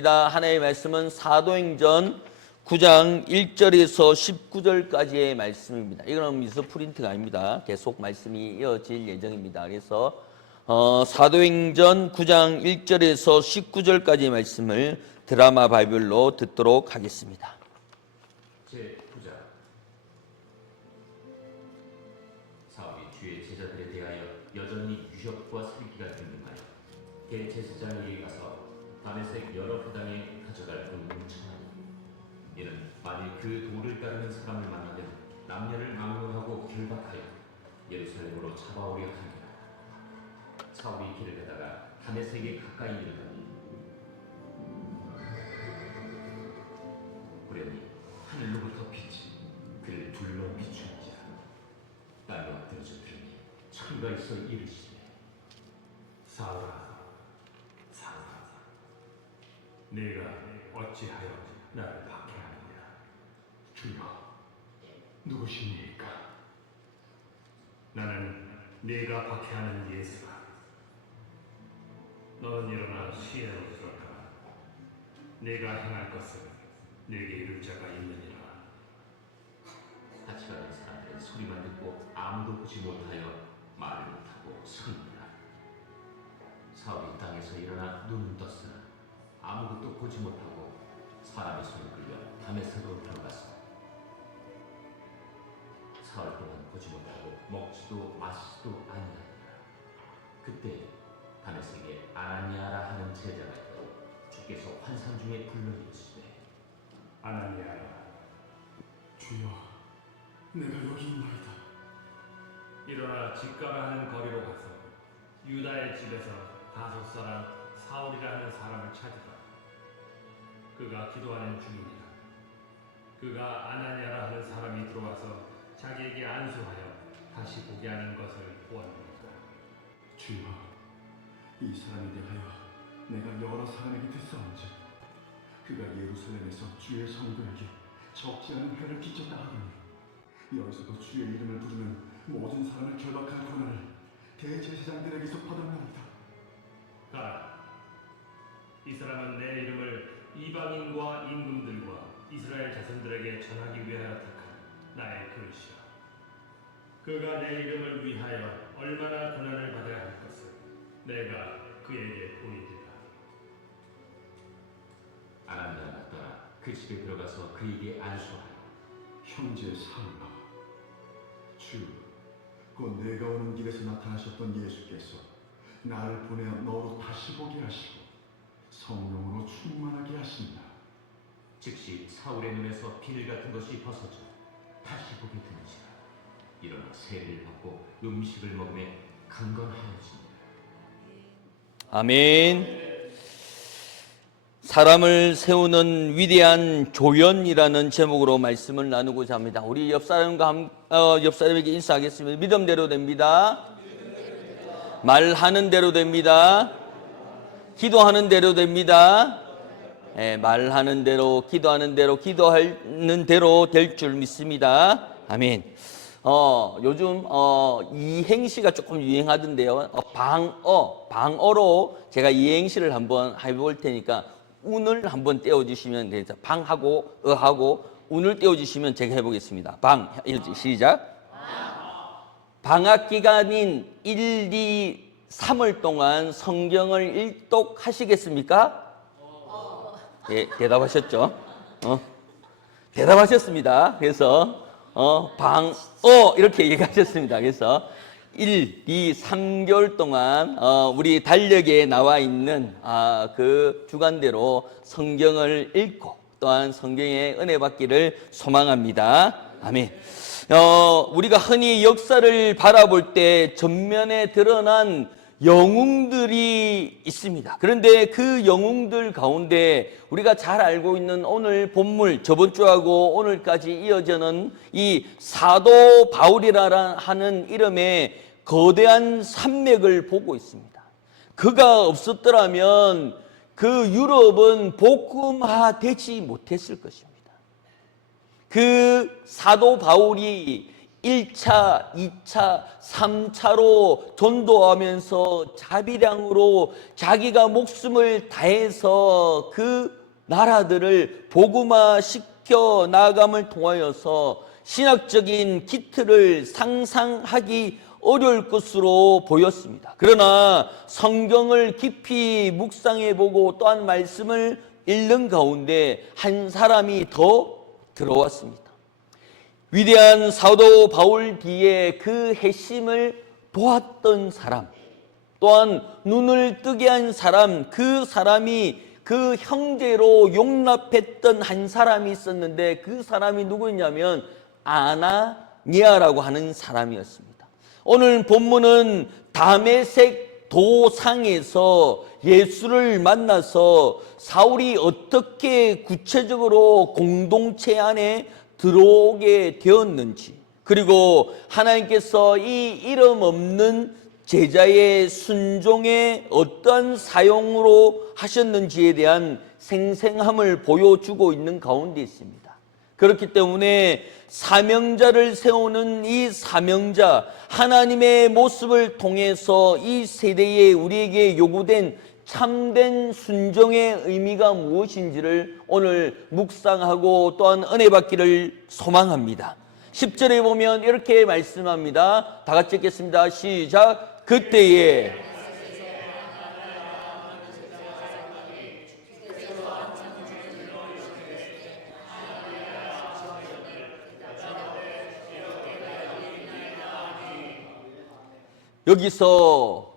하나님의 말씀은 사도행전 9장 1절에서 19절까지의 말씀입니다. 이거는 미스 프린트가 아닙니다. 계속 말씀이 이어질 예정입니다. 그래서 사도행전 9장 1절에서 19절까지의 말씀을 드라마 바이블로 듣도록 하겠습니다. 제9장 사울이 주의 제자들에 대하여 여전히 유협과 살기가 등등하여 대제사장에게 가서 다메섹 여러 회당에 가져갈 돈을 청하니 이는 만일 그 도를 따르는 사람을 만나면 남녀를 막론하고 결박하여 예루살렘으로 잡아오려 하니라. 사울이 길을 가다가 다메섹에 가까이 이르더니 우연히 하늘로부터 빛이 그를 둘러 비추는지라. 땅에 엎드러져 들으니 천가에서 이르시되 사울아 사울아 내가 어찌하여 나를 박해하느냐. 주여 누구시니까? 나는 네가 박해하는 예수가. 너는 일어나 시내로 들어가라. 내가 행할 것을 내게 이룰 자가 있느니라. 같이 가는 사람들은 소리만 듣고 아무도 보지 못하여 말을 못하고 서니라. 사울이 땅에서 일어나 눈은 떴으나 아무것도 보지 못하고 사람의 손에 끌려 다메섹으로 들어가서 사흘 동안 보지 못하고 먹지도 마시지도 아니하니라. 그때 다메섹에 아나니아라 하는 제자가 있고 주께서 환상 중에 불러 이르시되 아나니아라. 주여 내가 여기 있나이다. 일어나 집가라 하는 거리로 가서 유다의 집에서 다섯 사람 사울이라는 사람을 찾으라. 그가 기도하는 중이니라. 그가 아나니아라 하는 사람이 들어와서 자기에게 안수하여 다시 보게 하는 것을 보았느니라. 주여, 이 사람에 대하여 내가 여러 사람에게 듣사온즉 그가 예루살렘에서 주의 성도에게 적지 않은 해를 끼쳤다 하더니 여기서도 주의 이름을 부르는 모든 사람을 결박할 권한을 대제사장들에게서 받았나이다. 가라. 이 사람은 내 이름을 이방인과 임금들과 이스라엘 자손들에게 전하기 위하여 택한 나의 그릇이야. 그가 내 이름을 위하여 얼마나 고난을 받아야 할 것을 내가 그에게 보이리라. 아나니아가 떠나 그 집에 들어가서 그에게 안수하여 형제 사울아, 주, 곧 내가 오는 길에서 나타나셨던 예수께서 나를 보내어 너로 다시 보게 하시고 성령으로 충만하게 하신다. 즉시 사울의 눈에서 비늘 같은 것이 벗어져 다시 보게 되는지라. 일어나 세례를 받고 음식을 먹으며 강건하여지니라. 아멘. 사람을 세우는 위대한 조연이라는 제목으로 말씀을 나누고자 합니다. 우리 옆 사람에게 인사하겠습니다. 믿음대로 됩니다. 말하는 대로 됩니다. 기도하는 대로 됩니다. 말하는 대로, 기도하는 대로, 기도하는 대로 될 줄 믿습니다. 아멘. 요즘 이행시가 조금 유행하던데요. 방어로 제가 이행시를 한번 해볼 테니까 운을 한번 떼어주시면 되죠. 방하고 어하고 운을 떼어주시면 제가 해보겠습니다. 시작. 방학 기간인 1, 2, 3월 동안 성경을 일독하시겠습니까? 예, 대답하셨죠? 대답하셨습니다. 그래서 이렇게 얘기하셨습니다. 그래서 1, 2, 3개월 동안 우리 달력에 나와 있는 그 주간대로 성경을 읽고 또한 성경의 은혜 받기를 소망합니다. 아멘. 우리가 흔히 역사를 바라볼 때 전면에 드러난 영웅들이 있습니다. 그런데 그 영웅들 가운데 우리가 잘 알고 있는 오늘 본문, 저번 주하고 오늘까지 이어지는 이 사도 바울이라 하는 이름의 거대한 산맥을 보고 있습니다. 그가 없었더라면 그 유럽은 복음화되지 못했을 것입니다. 그 사도 바울이 1차, 2차, 3차로 전도하면서 자비량으로 자기가 목숨을 다해서 그 나라들을 복음화시켜 나감을 통하여서 신학적인 기틀을 상상하기 어려울 것으로 보였습니다. 그러나 성경을 깊이 묵상해보고 또한 말씀을 읽는 가운데 한 사람이 더 들어왔습니다. 위대한 사도 바울 뒤에 그 핵심을 보았던 사람, 또한 눈을 뜨게 한 사람, 그 사람이 그 형제로 용납했던 한 사람이 있었는데 그 사람이 누구냐면 아나니아라고 하는 사람이었습니다. 오늘 본문은 다메섹 도상에서 예수를 만나서 사울이 어떻게 구체적으로 공동체 안에 들어오게 되었는지, 그리고 하나님께서 이 이름 없는 제자의 순종에 어떤 사용으로 하셨는지에 대한 생생함을 보여주고 있는 가운데 있습니다. 그렇기 때문에 사명자를 세우는 이 사명자, 하나님의 모습을 통해서 이 세대에 우리에게 요구된 참된 순종의 의미가 무엇인지를 오늘 묵상하고 또한 은혜 받기를 소망합니다. 10절에 보면 이렇게 말씀합니다. 다 같이 읽겠습니다. 시작. 그때에 여기서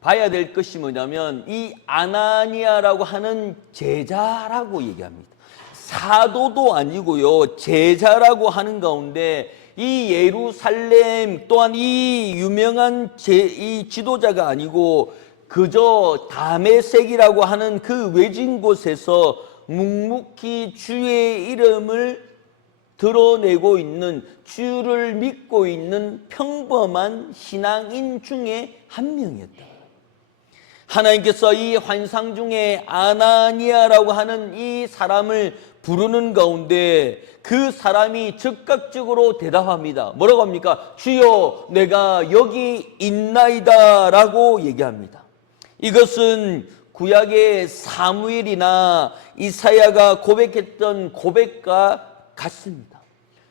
봐야 될 것이 뭐냐면 이 아나니아라고 하는 제자라고 얘기합니다. 사도도 아니고요, 제자라고 하는 가운데 이 예루살렘 또한 이 유명한 이 지도자가 아니고 그저 다메섹이라고 하는 그 외진 곳에서 묵묵히 주의 이름을 드러내고 있는, 주를 믿고 있는 평범한 신앙인 중에 한 명이었다. 하나님께서 이 환상 중에 아나니아라고 하는 이 사람을 부르는 가운데 그 사람이 즉각적으로 대답합니다. 뭐라고 합니까? 주여, 내가 여기 있나이다 라고 얘기합니다. 이것은 구약의 사무엘이나 이사야가 고백했던 고백과 같습니다.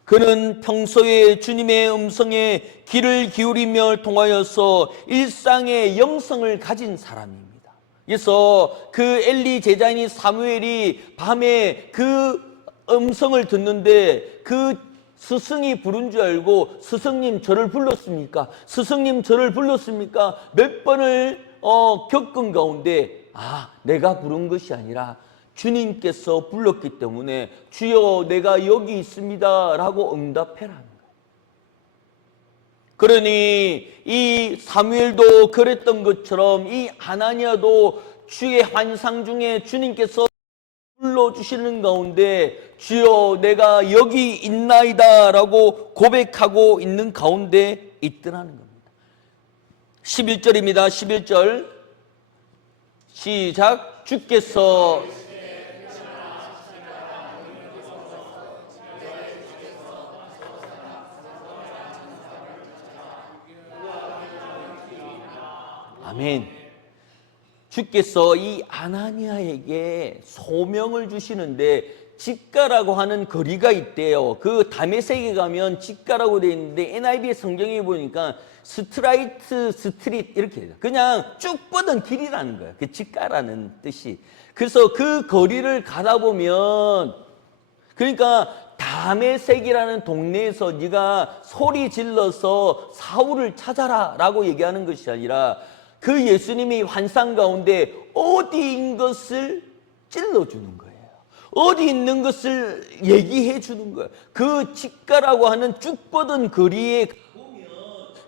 그는 평소에 주님의 음성에 귀를 기울이며 통하여서 일상의 영성을 가진 사람입니다. 그래서 그 엘리 제자인 사무엘이 밤에 그 음성을 듣는데 그 스승이 부른 줄 알고 스승님 저를 불렀습니까? 스승님 저를 불렀습니까? 몇 번을 겪은 가운데 내가 부른 것이 아니라 주님께서 불렀기 때문에 주여 내가 여기 있습니다 라고 응답해라. 그러니 이 사무엘도 그랬던 것처럼 이 아나니아도 주의 환상 중에 주님께서 불러주시는 가운데 주여 내가 여기 있나이다 라고 고백하고 있는 가운데 있더라는 겁니다. 11절입니다. 11절 시작. 주께서 아멘. 주께서 이 아나니아에게 소명을 주시는데 직가라고 하는 거리가 있대요. 그 다메섹에 가면 직가라고 되어 있는데 NIV 성경에 보니까 스트라이트 스트릿 이렇게 해요. 그냥 쭉 뻗은 길이라는 거예요. 그 직가라는 뜻이. 그래서 그 거리를 가다 보면 그러니까 다메섹이라는 동네에서 네가 소리 질러서 사울을 찾아라 라고 얘기하는 것이 아니라 그 예수님이 환상 가운데 어디인 것을 찔러주는 거예요. 어디 있는 것을 얘기해 주는 거예요. 그 직가라고 하는 쭉 뻗은 거리에 가보면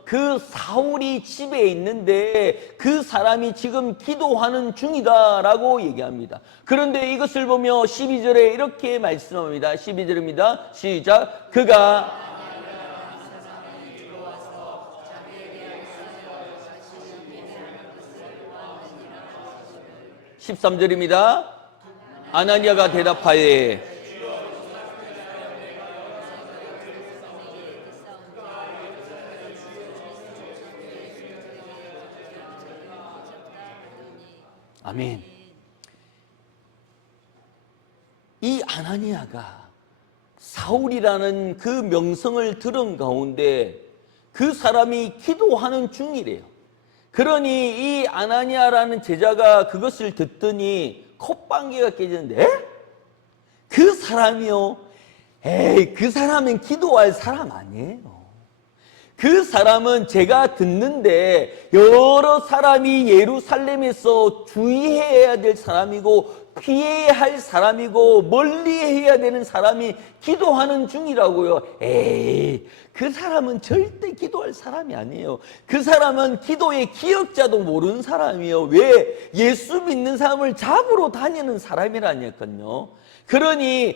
그 사울이 집에 있는데 그 사람이 지금 기도하는 중이다 라고 얘기합니다. 그런데 이것을 보며 12절에 이렇게 말씀합니다. 12절입니다. 시작. 그가 13절입니다. 아나니아가 대답하되 아멘. 이 아나니아가 사울이라는 그 명성을 들은 가운데 그 사람이 기도하는 중이래요. 그러니 이 아나니아라는 제자가 그것을 듣더니 콧방귀가 깨지는데, 그 사람이요? 에이, 그 사람은 기도할 사람 아니에요. 그 사람은 제가 듣는데 여러 사람이 예루살렘에서 주의해야 될 사람이고 피해야 할 사람이고 멀리해야 되는 사람이 기도하는 중이라고요. 에이, 그 사람은 절대 기도할 사람이 아니에요. 그 사람은 기도의 기억자도 모르는 사람이에요. 왜? 예수 믿는 사람을 잡으러 다니는 사람이라니까요. 그러니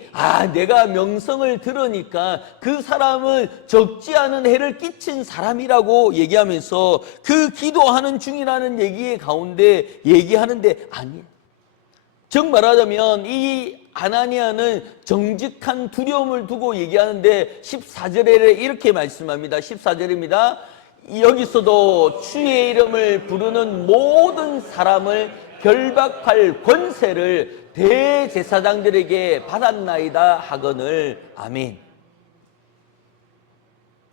내가 명성을 들으니까 그 사람은 적지 않은 해를 끼친 사람이라고 얘기하면서 그 기도하는 중이라는 얘기의 가운데 얘기하는데 아니에요. 즉 말하자면 이 아나니아는 정직한 두려움을 두고 얘기하는데 14절에 이렇게 말씀합니다. 14절입니다. 여기서도 주의 이름을 부르는 모든 사람을 결박할 권세를 대제사장들에게 받았나이다 하거늘. 아멘.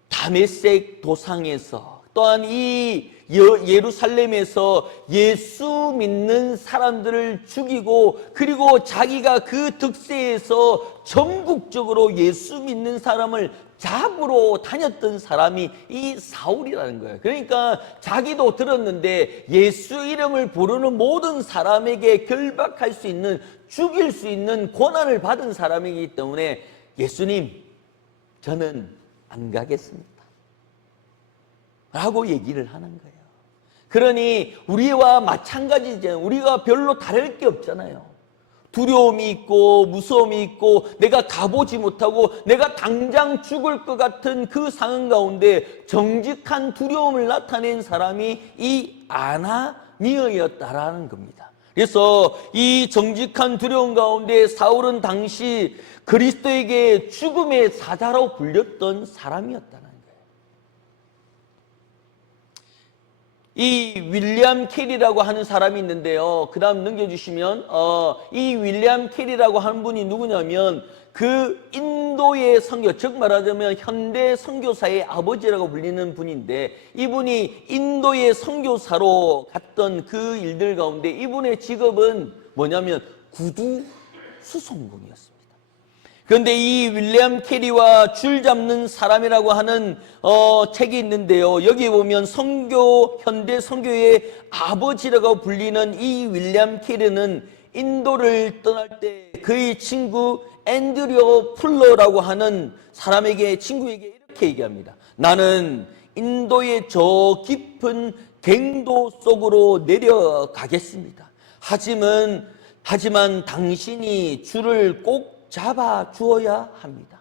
다메섹 도상에서 또한 이 예루살렘에서 예수 믿는 사람들을 죽이고 그리고 자기가 그 득세에서 전국적으로 예수 믿는 사람을 잡으러 다녔던 사람이 이 사울이라는 거예요. 그러니까 자기도 들었는데 예수 이름을 부르는 모든 사람에게 결박할 수 있는, 죽일 수 있는 권한을 받은 사람이기 때문에 예수님, 저는 안 가겠습니다 라고 얘기를 하는 거예요. 그러니 우리와 마찬가지잖아요. 우리가 별로 다를 게 없잖아요. 두려움이 있고 무서움이 있고 내가 가보지 못하고 내가 당장 죽을 것 같은 그 상황 가운데 정직한 두려움을 나타낸 사람이 이 아나니아였다라는 겁니다. 그래서 이 정직한 두려움 가운데 사울은 당시 그리스도에게 죽음의 사자로 불렸던 사람이었다는 거예요. 이 윌리엄 캐리라고 하는 사람이 있는데요. 그 다음 넘겨주시면 이 윌리엄 캐리라고 하는 분이 누구냐면 그 인도의 선교, 즉 말하자면 현대 선교사의 아버지라고 불리는 분인데, 이분이 인도의 선교사로 갔던 그 일들 가운데 이분의 직업은 뭐냐면 구두 수송공이었습니다. 그런데 이 윌리엄 캐리와 줄 잡는 사람이라고 하는 책이 있는데요. 여기 보면 현대 선교의 아버지라고 불리는 이 윌리엄 캐리는 인도를 떠날 때 그의 친구 앤드류 풀러라고 하는 친구에게 이렇게 얘기합니다. 나는 인도의 저 깊은 갱도 속으로 내려가겠습니다. 하지만 당신이 줄을 꼭 잡아 주어야 합니다.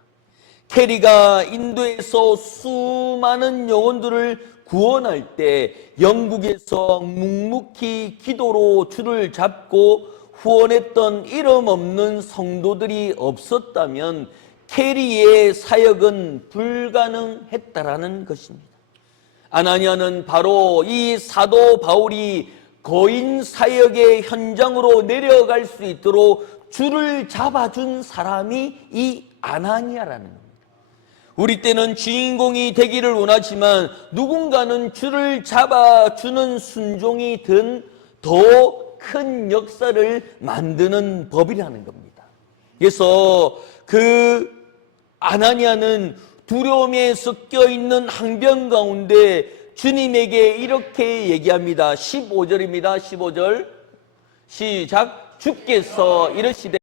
캐리가 인도에서 수많은 영혼들을 구원할 때 영국에서 묵묵히 기도로 줄을 잡고 후원했던 이름 없는 성도들이 없었다면 캐리의 사역은 불가능했다라는 것입니다. 아나니아는 바로 이 사도 바울이 거인 사역의 현장으로 내려갈 수 있도록 줄을 잡아준 사람이 이 아나니아라는 겁니다. 우리 때는 주인공이 되기를 원하지만 누군가는 줄을 잡아주는 순종이 더 큰 역사를 만드는 법이라는 겁니다. 그래서 그 아나니아는 두려움에 섞여 있는 항변 가운데 주님에게 이렇게 얘기합니다. 15절입니다. 15절 시작. 주께서 이르시되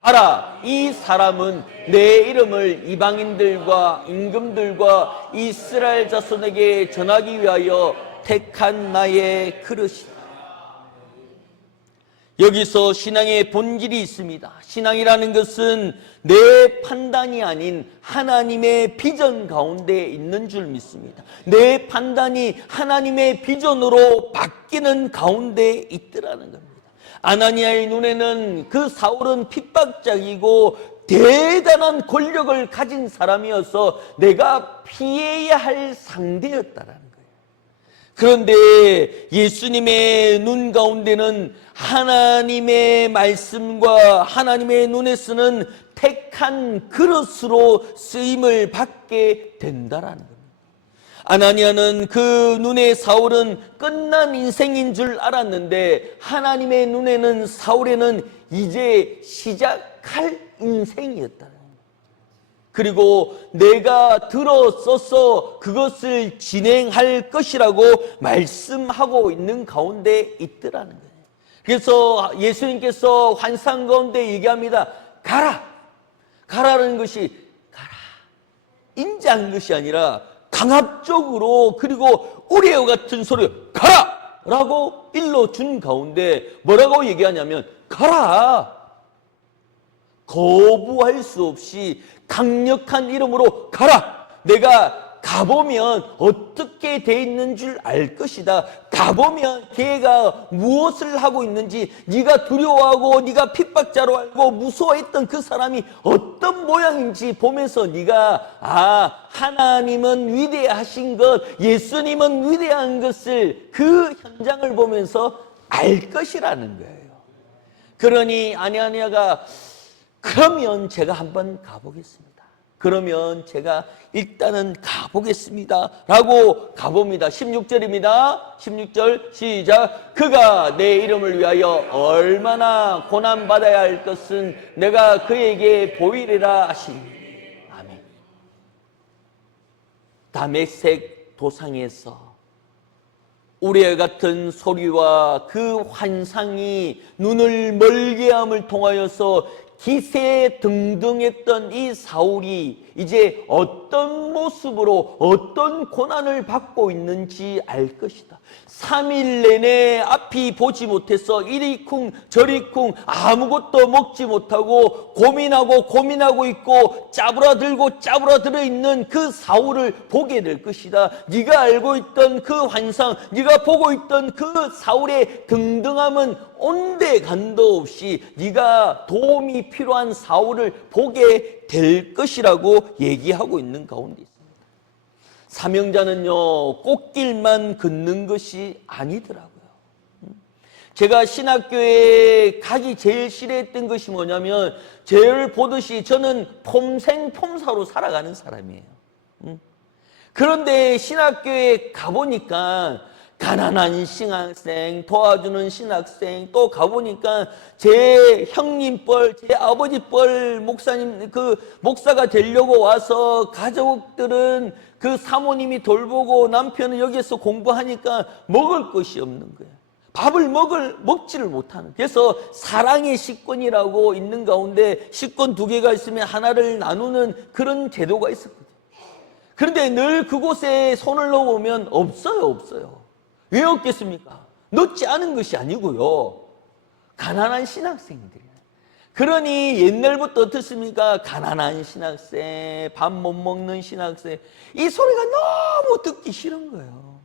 봐라, 이 사람은 내 이름을 이방인들과 임금들과 이스라엘 자손에게 전하기 위하여 택한 나의 그릇이다. 여기서 신앙의 본질이 있습니다. 신앙이라는 것은 내 판단이 아닌 하나님의 비전 가운데 있는 줄 믿습니다. 내 판단이 하나님의 비전으로 바뀌는 가운데 있더라는 겁니다. 아나니아의 눈에는 그 사울은 핍박자이고 대단한 권력을 가진 사람이어서 내가 피해야 할 상대였다라는 거예요. 그런데 예수님의 눈 가운데는 하나님의 말씀과 하나님의 눈에서는 택한 그릇으로 쓰임을 받게 된다라는 겁니다. 아나니아는 그 눈에 사울은 끝난 인생인 줄 알았는데 하나님의 눈에는 사울에는 이제 시작할 인생이었다는 겁니다. 그리고 내가 들어서서 그것을 진행할 것이라고 말씀하고 있는 가운데 있더라는 거예요. 그래서 예수님께서 환상 가운데 얘기합니다. 가라! 가라는 것이 가라. 인자한 것이 아니라 강압적으로 그리고 우리와 같은 소리로 가라! 라고 일러준 가운데 뭐라고 얘기하냐면 가라! 거부할 수 없이 강력한 이름으로 가라! 내가 가보면 어떻게 돼 있는 줄 알 것이다. 가보면 걔가 무엇을 하고 있는지 네가 두려워하고 네가 핍박자로 알고 무서워했던 그 사람이 어떤 모양인지 보면서 네가 하나님은 위대하신 것, 예수님은 위대한 것을 그 현장을 보면서 알 것이라는 거예요. 그러니 아나니아가 그러면 제가 한번 가보겠습니다. 그러면 제가 일단은 가보겠습니다 라고 가봅니다. 16절입니다. 16절 시작. 그가 내 이름을 위하여 얼마나 고난받아야 할 것은 내가 그에게 보이리라 하시니. 아멘. 다메섹 도상에서 우리와 같은 소리와 그 환상이 눈을 멀게 함을 통하여서 기세등등했던 이 사울이 이제 어떤 모습으로 어떤 고난을 받고 있는지 알 것이다. 3일 내내 앞이 보지 못해서 이리쿵 저리쿵 아무것도 먹지 못하고 고민하고 있고 짜부라들고 짜부라들어 있는 그 사울을 보게 될 것이다. 네가 알고 있던 그 환상, 네가 보고 있던 그 사울의 등등함은 온데간도 없이 네가 도움이 필요한 사울을 보게 될 것이라고 얘기하고 있는 가운데 있습니다. 사명자는요, 꽃길만 걷는 것이 아니더라고요. 제가 신학교에 가기 제일 싫어했던 것이 뭐냐면 죄를 보듯이 저는 폼생폼사로 살아가는 사람이에요. 그런데 신학교에 가보니까 가난한 신학생, 도와주는 신학생, 또 가보니까 제 형님 뻘, 제 아버지 뻘 목사님, 그 목사가 되려고 와서 가족들은 그 사모님이 돌보고 남편은 여기서 공부하니까 먹을 것이 없는 거예요. 밥을 먹지를 못하는. 그래서 사랑의 식권이라고 있는 가운데 식권 2개가 있으면 하나를 나누는 그런 제도가 있었거든요. 그런데 늘 그곳에 손을 넣어보면 없어요. 왜 없겠습니까? 넣지 않은 것이 아니고요. 가난한 신학생들이에요. 그러니 옛날부터 어떻습니까? 가난한 신학생, 밥 못 먹는 신학생, 이 소리가 너무 듣기 싫은 거예요.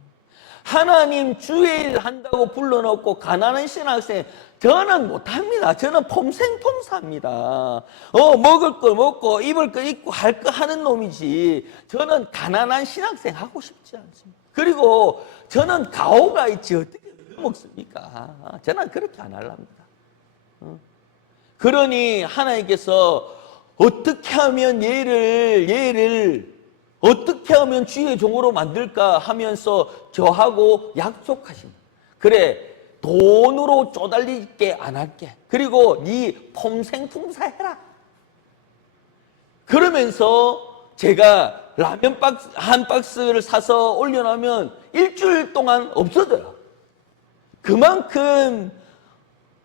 하나님 주일 한다고 불러놓고 가난한 신학생, 저는 못합니다. 저는 폼생폼사입니다. 먹을 걸 먹고 입을 걸 입고 할 거 하는 놈이지, 저는 가난한 신학생 하고 싶지 않습니다. 그리고 저는 가오가 있지 어떻게 먹습니까? 저는 그렇게 안 하랍니다. 그러니 하나님께서 어떻게 하면 얘를 어떻게 하면 주의 종으로 만들까 하면서 저하고 약속하십니다. 그래, 돈으로 쪼달리게 안 할게. 그리고 네 폼생풍사 해라. 그러면서 제가 라면 한 박스를 사서 올려놓으면 일주일 동안 없어져요. 그만큼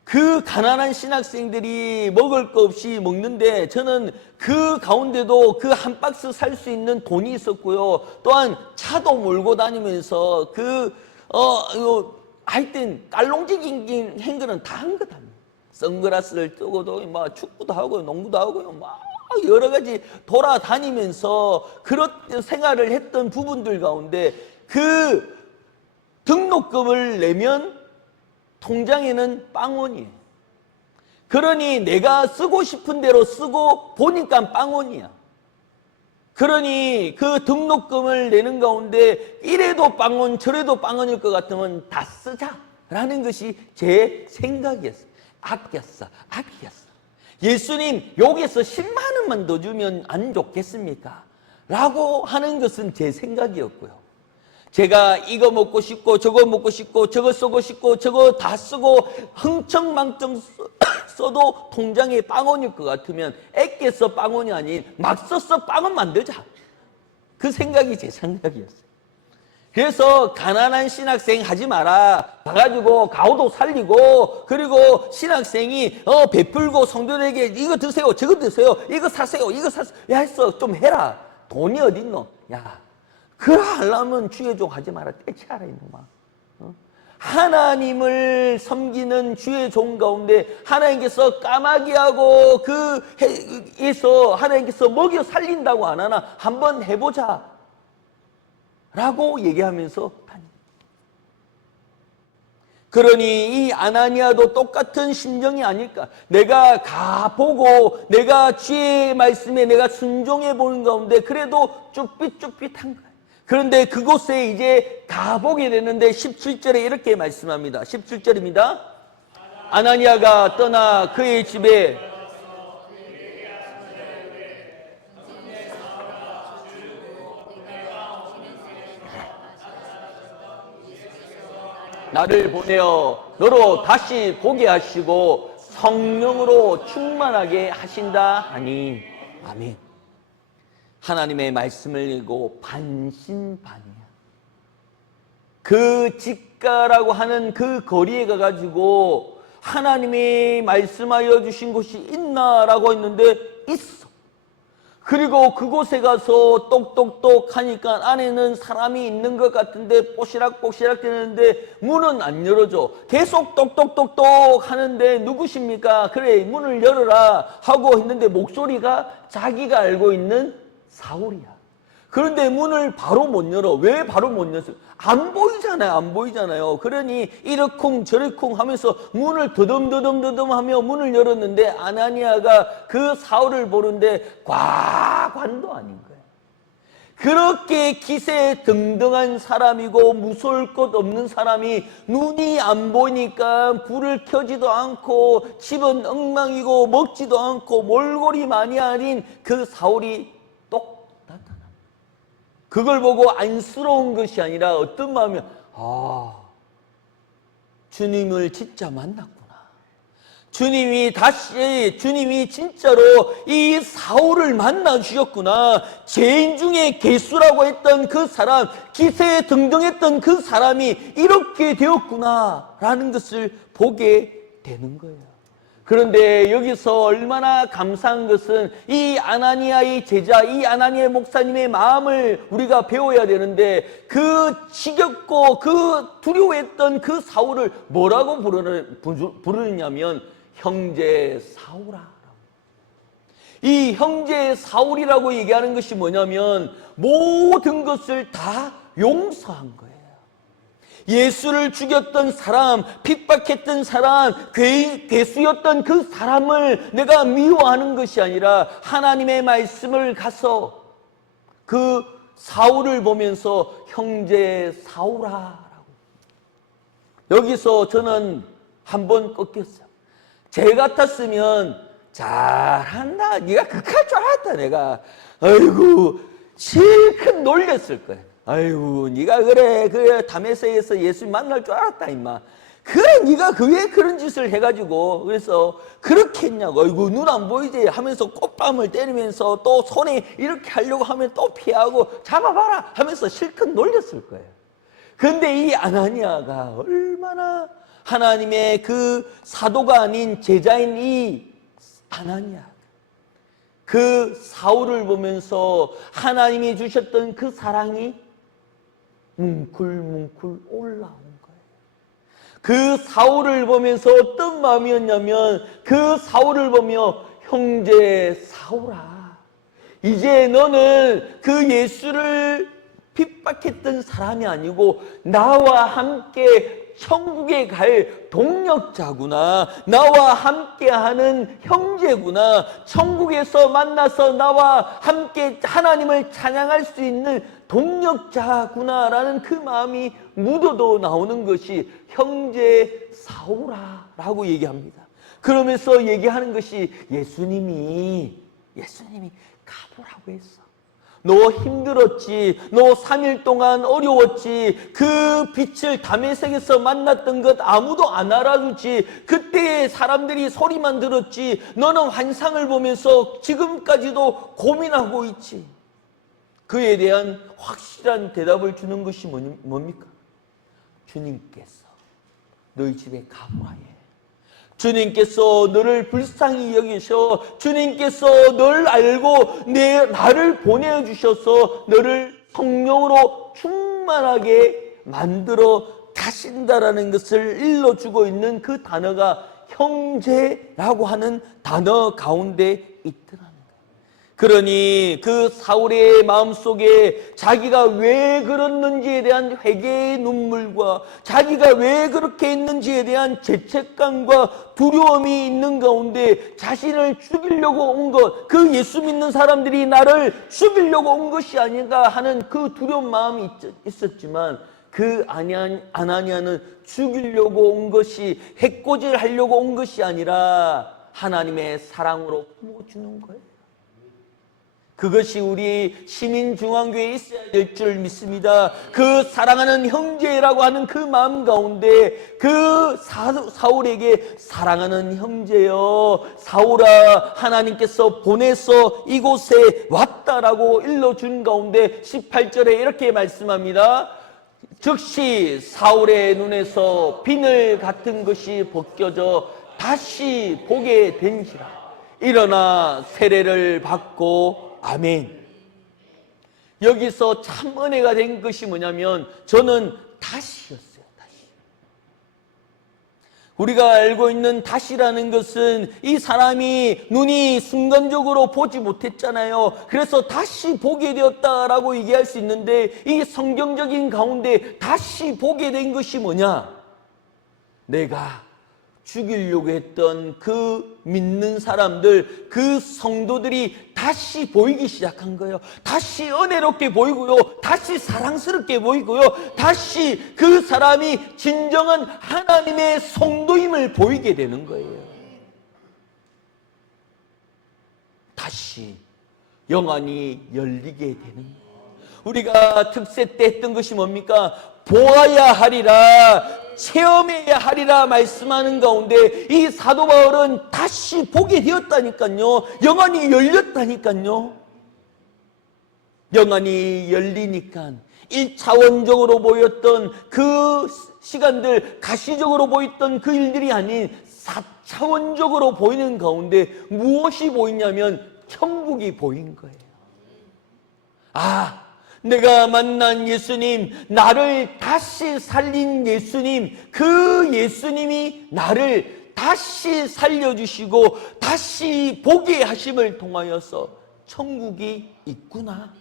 그 가난한 신학생들이 먹을 거 없이 먹는데 저는 그 가운데도 그 한 박스 살 수 있는 돈이 있었고요. 또한 차도 몰고 다니면서 하여튼 깔롱지긴 행거는 다 한 것 합니다. 선글라스를 뜨고도 막 축구도 하고 농구도 하고요. 막 여러 가지 돌아다니면서 그런 생활을 했던 부분들 가운데 그 등록금을 내면 통장에는 빵원이에요. 그러니 내가 쓰고 싶은 대로 쓰고 보니까 빵원이야. 그러니 그 등록금을 내는 가운데 이래도 빵원 저래도 빵원일 것 같으면 다 쓰자라는 것이 제 생각이었어요. 아꼈어. 예수님 여기서 10만 원만 더 주면 안 좋겠습니까? 라고 하는 것은 제 생각이었고요. 제가 이거 먹고 싶고 저거 먹고 싶고 저거 쓰고 싶고 저거 다 쓰고 흥청망청 써도 통장에 빵원일 것 같으면 애껴서 빵원이 아닌 막 써서 빵원 만들자. 그 생각이 제 생각이었어요. 그래서 가난한 신학생 하지 마라. 가가지고 가오도 살리고 그리고 신학생이 베풀고 성도들에게 이거 드세요 저거 드세요 이거 사세요 이거 사세요 야 했어 좀 해라. 돈이 어딨노? 야 그러 하려면 주의 종 하지 마라. 떼치하라 이놈아. 하나님을 섬기는 주의 종 가운데 하나님께서 까마귀하고 그에서 하나님께서 먹여 살린다고 안 하나 한번 해보자 라고 얘기하면서 그러니 이 아나니아도 똑같은 심정이 아닐까. 내가 가보고 내가 주의 말씀에 내가 순종해 보는 가운데 그래도 쭈삣쭈삣한 거야. 그런데 그곳에 이제 가보게 되는데 17절에 이렇게 말씀합니다. 17절입니다. 아나니아가 떠나 그의 집에 나를 보내어 너로 다시 보게 하시고 성령으로 충만하게 하신다 하니 아멘. 하나님의 말씀을 읽고 반신반의야. 그 직가라고 하는 그 거리에 가가지고 하나님이 말씀하여 주신 곳이 있나라고 했는데 있어. 그리고 그곳에 가서 똑똑똑 하니까 안에는 사람이 있는 것 같은데 뽀시락뽀시락 되는데 문은 안 열어줘. 계속 똑똑똑똑 하는데 누구십니까? 그래 문을 열어라 하고 했는데 목소리가 자기가 알고 있는 사울이야. 그런데 문을 바로 못 열어. 왜 바로 못 열어요? 안 보이잖아요. 그러니 이러쿵 저러쿵 하면서 문을 더듬더듬 하며 문을 열었는데 아나니아가 그 사울을 보는데 과관도 아닌 거예요. 그렇게 기세 등등한 사람이고 무서울 것 없는 사람이 눈이 안 보이니까 불을 켜지도 않고 집은 엉망이고 먹지도 않고 몰골이 많이 아닌 그 사울이 그걸 보고 안쓰러운 것이 아니라 어떤 마음이 주님을 진짜 만났구나. 주님이 진짜로 이 사울을 만나 주셨구나. 죄인 중에 괴수라고 했던 그 사람, 기세에 등등했던 그 사람이 이렇게 되었구나 라는 것을 보게 되는 거예요. 그런데 여기서 얼마나 감사한 것은 이 아나니아의 제자, 이 아나니아 목사님의 마음을 우리가 배워야 되는데 그 지겹고 그 두려워했던 그 사울을 뭐라고 부르느냐면 형제 사울아. 이 형제 사울이라고 얘기하는 것이 뭐냐면 모든 것을 다 용서한 거예요. 예수를 죽였던 사람, 핍박했던 사람, 괴수였던 그 사람을 내가 미워하는 것이 아니라 하나님의 말씀을 가서 그 사울을 보면서 형제 사울아라고. 여기서 저는 한번 꺾였어요. 제 같았으면 잘한다. 네가 극할 줄 알았다. 내가 아이고 실컷 놀렸을 거야. 아이고 네가 그래 다메섹에서 예수 만날 줄 알았다 임마. 그래 네가 왜 그런 짓을 해가지고 그래서 그렇게 했냐고. 아이고 눈 안 보이지 하면서 꽃밤을 때리면서 또 손에 이렇게 하려고 하면 또 피하고 잡아봐라 하면서 실컷 놀렸을 거예요. 근데 이 아나니아가 얼마나 하나님의 그 사도가 아닌 제자인 이 아나니아, 그 사울을 보면서 하나님이 주셨던 그 사랑이 뭉클뭉클 올라온 거예요. 그 사울을 보면서 어떤 마음이었냐면 그 사울을 보며 형제 사울아, 이제 너는 그 예수를 핍박했던 사람이 아니고 나와 함께 천국에 갈 동력자구나. 나와 함께하는 형제구나. 천국에서 만나서 나와 함께 하나님을 찬양할 수 있는 동력자구나라는 그 마음이 묻어도 나오는 것이 형제 사오라라고 얘기합니다. 그러면서 얘기하는 것이 예수님이 가보라고 했어. 너 힘들었지. 너 3일 동안 어려웠지. 그 빛을 다메섹에서 만났던 것 아무도 안 알아주지. 그때 사람들이 소리만 들었지. 너는 환상을 보면서 지금까지도 고민하고 있지. 그에 대한 확실한 대답을 주는 것이 뭡니까? 주님께서 너희 집에 가보라 해. 주님께서 너를 불쌍히 여기셔. 주님께서 널 알고 나를 보내주셔서 너를 성령으로 충만하게 만들어 가신다라는 것을 일러주고 있는 그 단어가 형제라고 하는 단어 가운데 있더라. 그러니 그 사울의 마음속에 자기가 왜 그랬는지에 대한 회개의 눈물과 자기가 왜 그렇게 했는지에 대한 죄책감과 두려움이 있는 가운데 자신을 죽이려고 온 것, 그 예수 믿는 사람들이 나를 죽이려고 온 것이 아닌가 하는 그 두려운 마음이 있었지만 그 아나니아는 죽이려고 온 것이, 해코지하려고 온 것이 아니라 하나님의 사랑으로 품어주는 거예요. 그것이 우리 시민중앙교회에 있어야 될 줄 믿습니다. 그 사랑하는 형제라고 하는 그 마음 가운데 그 사울에게 사랑하는 형제여 사울아 하나님께서 보내서 이곳에 왔다라고 일러준 가운데 18절에 이렇게 말씀합니다. 즉시 사울의 눈에서 비늘 같은 것이 벗겨져 다시 보게 된지라. 일어나 세례를 받고 아멘. 여기서 참 은혜가 된 것이 뭐냐면 저는 다시였어요. 다시. 우리가 알고 있는 다시라는 것은 이 사람이 눈이 순간적으로 보지 못했잖아요. 그래서 다시 보게 되었다라고 얘기할 수 있는데 이 성경적인 가운데 다시 보게 된 것이 뭐냐? 내가 죽이려고 했던 그 믿는 사람들, 그 성도들이 다시 보이기 시작한 거예요. 다시 은혜롭게 보이고요. 다시 사랑스럽게 보이고요. 다시 그 사람이 진정한 하나님의 성도임을 보이게 되는 거예요. 다시 영안이 열리게 되는 거예요. 우리가 특세 때 했던 것이 뭡니까? 보아야 하리라, 체험해야 하리라 말씀하는 가운데 이 사도 바울은 다시 보게 되었다니까요. 영안이 열렸다니까요. 영안이 열리니까 1차원적으로 보였던 그 시간들, 가시적으로 보였던 그 일들이 아닌 4차원적으로 보이는 가운데 무엇이 보이냐면 천국이 보인 거예요. 아, 내가 만난 예수님, 나를 다시 살린 예수님, 그 예수님이 나를 다시 살려주시고 다시 보게 하심을 통하여서 천국이 있구나.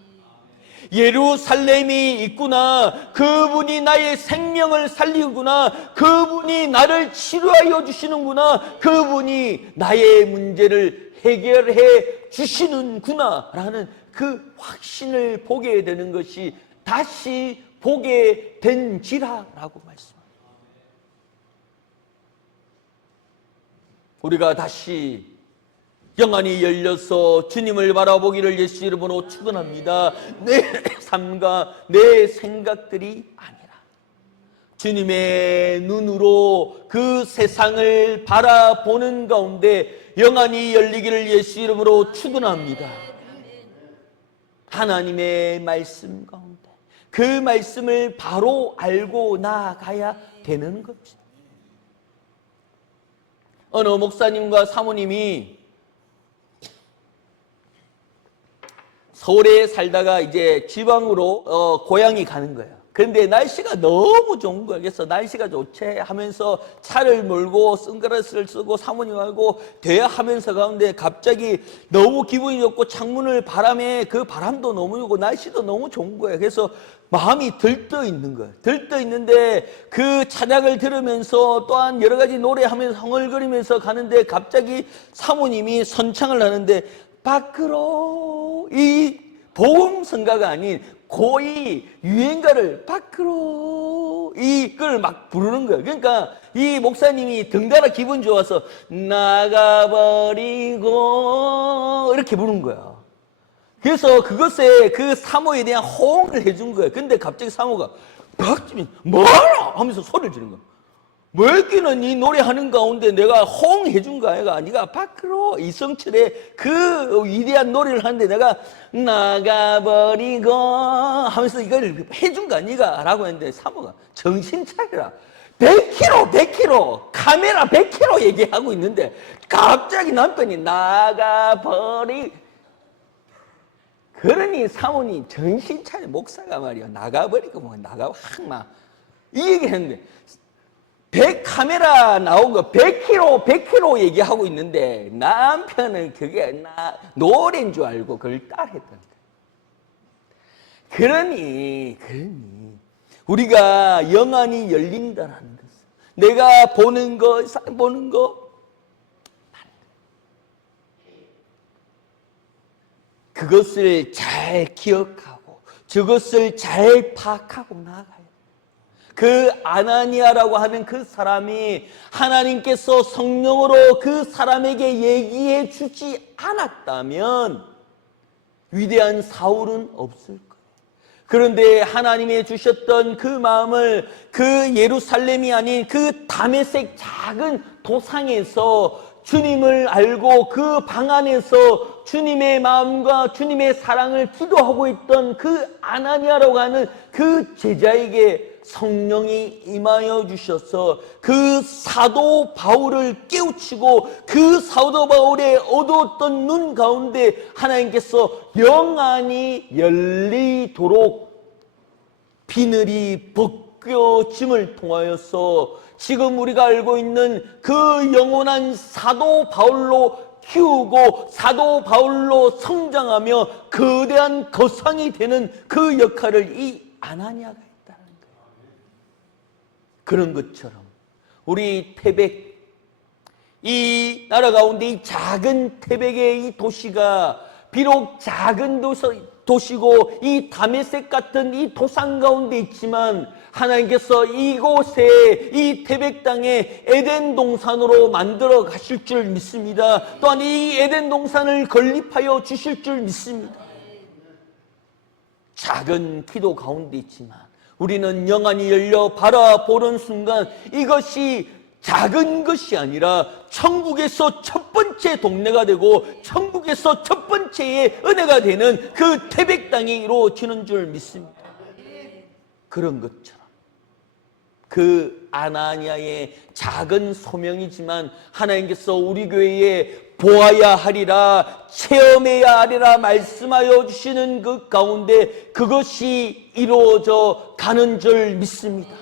예루살렘이 있구나. 그분이 나의 생명을 살리구나. 그분이 나를 치료하여 주시는구나. 그분이 나의 문제를 해결해 주시는구나 라는 그 확신을 보게 되는 것이 다시 보게 된지라라고 말씀합니다. 우리가 다시 영안이 열려서 주님을 바라보기를 예수 이름으로 축원합니다. 내 삶과 내 생각들이 아니라 주님의 눈으로 그 세상을 바라보는 가운데 영안이 열리기를 예수 이름으로 축원합니다. 하나님의 말씀 가운데 그 말씀을 바로 알고 나아가야 되는 겁니다. 어느 목사님과 사모님이 서울에 살다가 이제 지방으로 고향이 가는 거예요. 근데 날씨가 너무 좋은 거야. 그래서 날씨가 좋지 하면서 차를 몰고 선글라스를 쓰고 사모님하고 대화하면서 가운데 갑자기 너무 기분이 좋고 창문을 바람에 그 바람도 너무 좋고 날씨도 너무 좋은 거야. 그래서 마음이 들떠 있는 거야. 들떠 있는데 그 찬양을 들으면서 또한 여러 가지 노래하면서 흥얼거리면서 가는데 갑자기 사모님이 선창을 하는데 밖으로 이 보험성가가 아닌 고이 유행가를 밖으로 이걸 막 부르는 거예요. 그러니까 이 목사님이 덩달아 기분 좋아서 나가버리고 이렇게 부르는 거야. 그래서 그것에 그 사모에 대한 호응을 해준 거예요. 근데 갑자기 사모가 박지민 뭐하라 하면서 소리를 지르는 거야. 뭐였기는 이 노래하는 가운데 내가 호응해준 거 아이가. 네가 밖으로 이성철의 그 위대한 노래를 하는데 내가 나가버리고 하면서 이걸 해준 거 아니가 라고 했는데 사모가 정신 차려라. 100km 카메라 100km 얘기하고 있는데 갑자기 남편이 나가버리. 그러니 사모님 정신 차려. 목사가 말이야 나가버리고 뭐 나가 확 이 얘기 했는데 카메라 나온 거 100km 얘기하고 있는데 남편은 그게 노래인 줄 알고 그걸 따라했던 거예요. 그러니 우리가 영안이 열린다는 것은 내가 보는 거 그것을 잘 기억하고 저것을 잘 파악하고 나아가요. 그 아나니아라고 하는 그 사람이 하나님께서 성령으로 그 사람에게 얘기해 주지 않았다면 위대한 사울은 없을 거예요. 그런데 하나님이 주셨던 그 마음을 그 예루살렘이 아닌 그 다메섹 작은 도상에서 주님을 알고 그 방 안에서 주님의 마음과 주님의 사랑을 기도하고 있던 그 아나니아라고 하는 그 제자에게 성령이 임하여 주셔서 그 사도 바울을 깨우치고 그 사도 바울의 어두웠던 눈 가운데 하나님께서 영안이 열리도록 비늘이 벗겨짐을 통하여서 지금 우리가 알고 있는 그 영원한 사도 바울로 키우고 사도 바울로 성장하며 거대한 거상이 되는 그 역할을 이 아나니아가 했다는 거예요. 그런 것처럼 우리 태백, 이 나라 가운데 이 작은 태백의 이 도시가 비록 작은 도시고 이 다메섹 같은 이 도상 가운데 있지만 하나님께서 이곳에 이 태백 땅에 에덴 동산으로 만들어 가실 줄 믿습니다. 또한 이 에덴 동산을 건립하여 주실 줄 믿습니다. 작은 기도 가운데 있지만 우리는 영안이 열려 바라보는 순간 이것이 작은 것이 아니라 천국에서 첫 번째 동네가 되고 천국에서 첫 번째의 은혜가 되는 그 태백 땅이 이루어지는 줄 믿습니다. 그런 것처럼 그 아나니아의 작은 소명이지만 하나님께서 우리 교회에 보아야 하리라 체험해야 하리라 말씀하여 주시는 그 가운데 그것이 이루어져 가는 줄 믿습니다.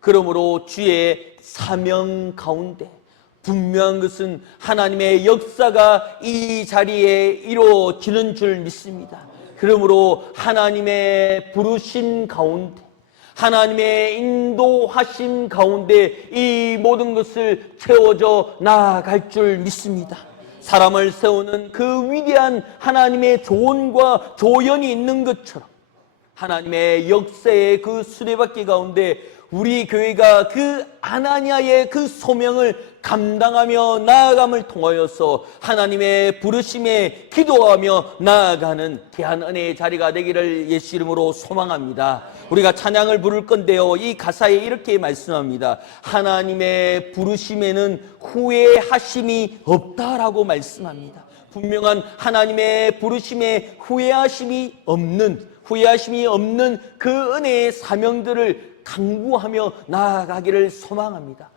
그러므로 주의 사명 가운데 분명한 것은 하나님의 역사가 이 자리에 이루어지는 줄 믿습니다. 그러므로 하나님의 부르신 가운데 하나님의 인도하심 가운데 이 모든 것을 채워져 나아갈 줄 믿습니다. 사람을 세우는 그 위대한 하나님의 조언과 조연이 있는 것처럼 하나님의 역사의 그 수레바퀴 가운데 우리 교회가 그 아나니아의 그 소명을 감당하며 나아감을 통하여서 하나님의 부르심에 기도하며 나아가는 귀한 은혜의 자리가 되기를 예수 이름으로 소망합니다. 우리가 찬양을 부를 건데요, 이 가사에 이렇게 말씀합니다. 하나님의 부르심에는 후회하심이 없다라고 말씀합니다. 분명한 하나님의 부르심에 후회하심이 없는 그 은혜의 사명들을 강구하며 나아가기를 소망합니다.